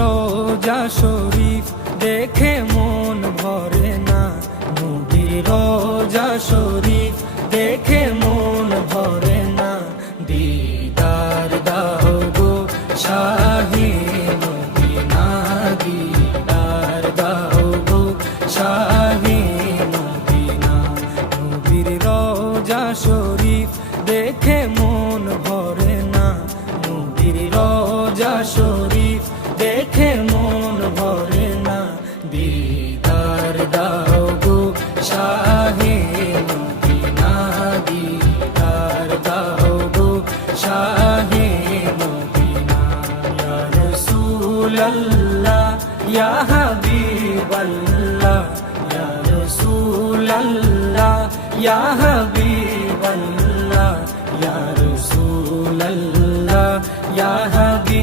রোজা শরীফ দেখে মন ভরে না, নবীর রোজা শরীফ দেখে মন ভরে না। দিদার দাও গো শাহে মদিনা, দিদার দাও গো শাহে মদিনা। নবীর রোজা শরীফ দেখে মন ভরে না, নবীর রোজা শরীফ দেখে মন ভরে না। দিদার দাও গো শাহে মদিনা, দিদার দাও গো শাহে মদিনা। ইয়া রাসূলাল্লাহ ইয়া হাবিবাল্লাহ, ইয়া রাসূলাল্লাহ ইয়া হাবিবাল্লাহ।